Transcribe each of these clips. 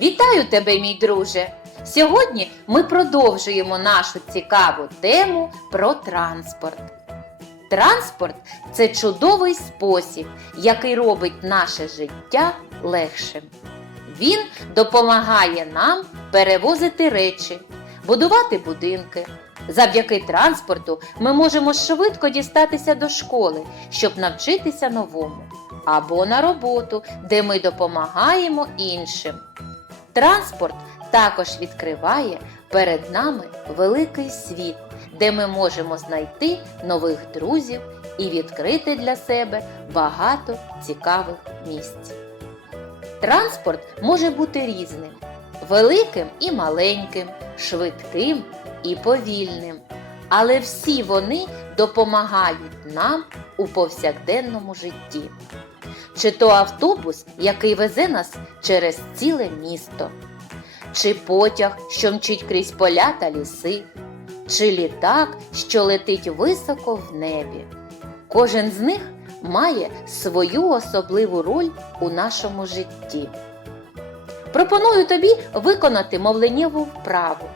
Вітаю тебе, мій друже! Сьогодні ми продовжуємо нашу цікаву тему про транспорт. Транспорт це чудовий спосіб, який робить наше життя легшим. Він допомагає нам перевозити речі, будувати будинки. Завдяки транспорту ми можемо швидко дістатися до школи, щоб навчитися новому, або на роботу, де ми допомагаємо іншим. Транспорт також відкриває перед нами великий світ, де ми можемо знайти нових друзів і відкрити для себе багато цікавих місць. Транспорт може бути різним: великим і маленьким, швидким і повільним. Але всі вони допомагають нам у повсякденному житті. Чи то автобус, який везе нас через ціле місто, чи потяг, що мчить крізь поля та ліси, чи літак, що летить високо в небі. Кожен з них має свою особливу роль у нашому житті. Пропоную тобі виконати мовленнєву вправу.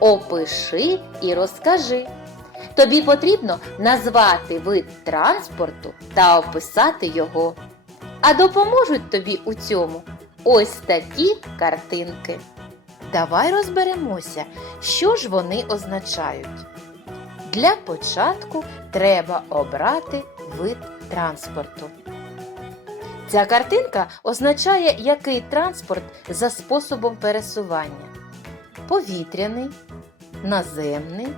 Опиши і розкажи. Тобі потрібно назвати вид транспорту та описати його. А допоможуть тобі у цьому ось такі картинки. Давай розберемося, що ж вони означають. Для початку треба обрати вид транспорту. Ця картинка означає, який транспорт за способом пересування: повітряний, наземний,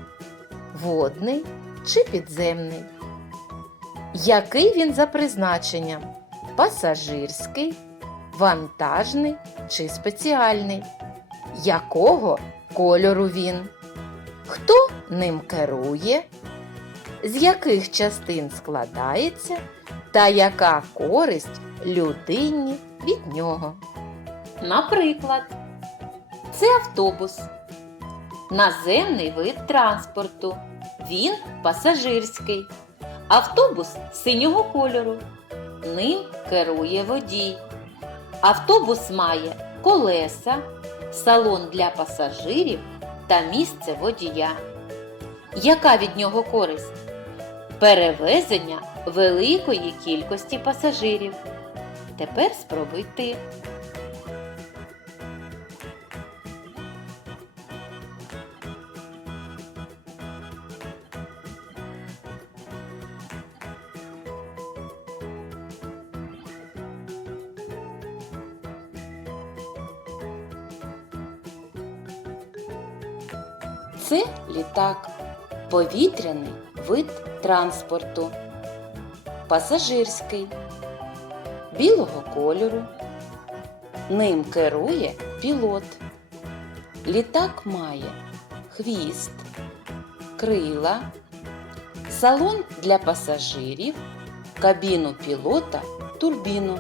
водний чи підземний. Який він за призначенням? Пасажирський, вантажний чи спеціальний? Якого кольору він? Хто ним керує? З яких частин складається та яка користь людині від нього? Наприклад, це автобус, наземний вид транспорту. Він пасажирський. Автобус синього кольору. Ним керує водій. Автобус має колеса, салон для пасажирів та місце водія. Яка від нього користь? Перевезення великої кількості пасажирів. Тепер спробуй ти. Це літак, повітряний вид транспорту, пасажирський, білого кольору. Ним керує пілот. Літак має хвіст, крила, салон для пасажирів, кабіну пілота, турбіну.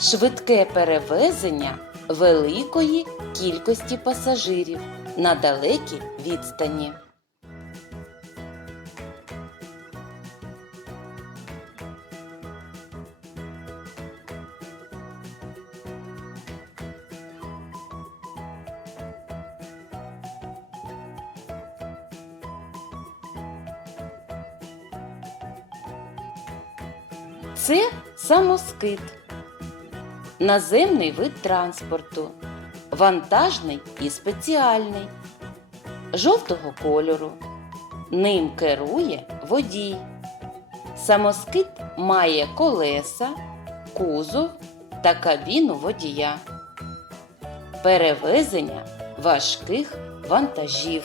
Швидке перевезення великої кількості пасажирів на далекій відстані. Це самоскид, наземний вид транспорту, вантажний і спеціальний, жовтого кольору. Ним керує водій. Самоскид має колеса, кузов та кабіну водія. Перевезення важких вантажів.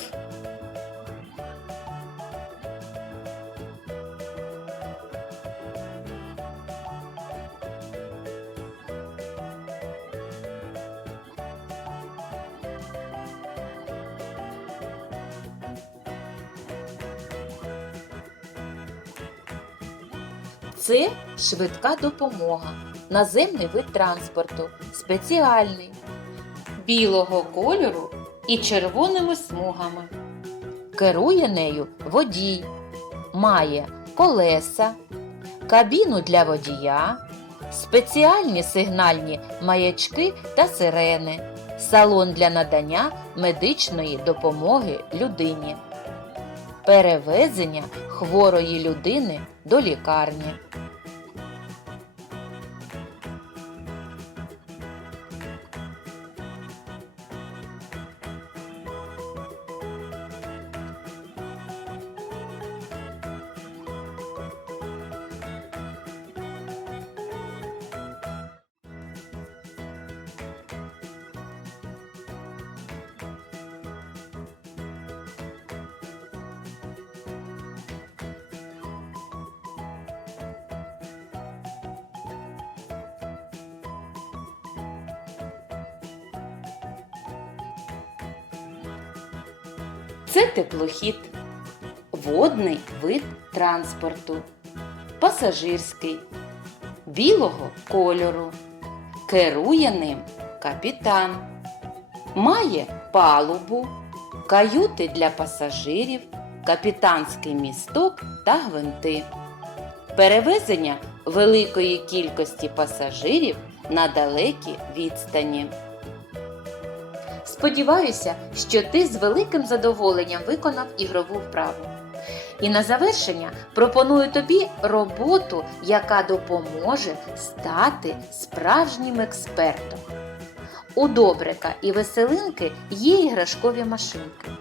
Це швидка допомога, наземний вид транспорту, спеціальний, білого кольору і червоними смугами. Керує нею водій, має колеса, кабіну для водія, спеціальні сигнальні маячки та сирени, салон для надання медичної допомоги людині, перевезення хворої людини до лікарні. Це теплохід, водний вид транспорту, пасажирський, білого кольору. Керує ним капітан. Має палубу, каюти для пасажирів, капітанський місток та гвинти. Перевезення великої кількості пасажирів на далекі відстані. Сподіваюся, що ти з великим задоволенням виконав ігрову вправу. І на завершення пропоную тобі роботу, яка допоможе стати справжнім експертом. У Добрика і Веселинки є іграшкові машинки.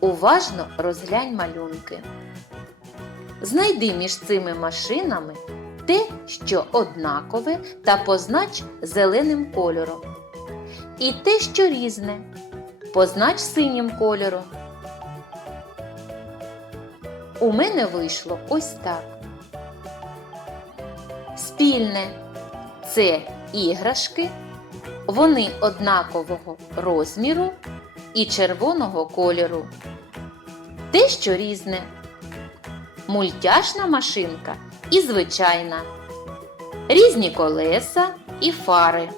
Уважно розглянь малюнки. Знайди між цими машинами те, що однакове, та познач зеленим кольором. І те, що різне, познач синім кольором. У мене вийшло ось так. Спільне це іграшки, вони однакового розміру і червоного кольору. Те, що різне. Мультяшна машинка і звичайна. Різні колеса і фари.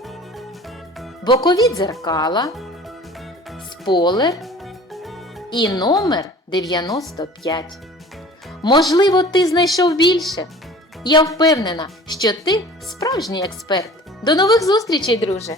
Бокові дзеркала, сполер і номер 95. Можливо, ти знайшов більше. Я впевнена, що ти справжній експерт. До нових зустрічей, друже!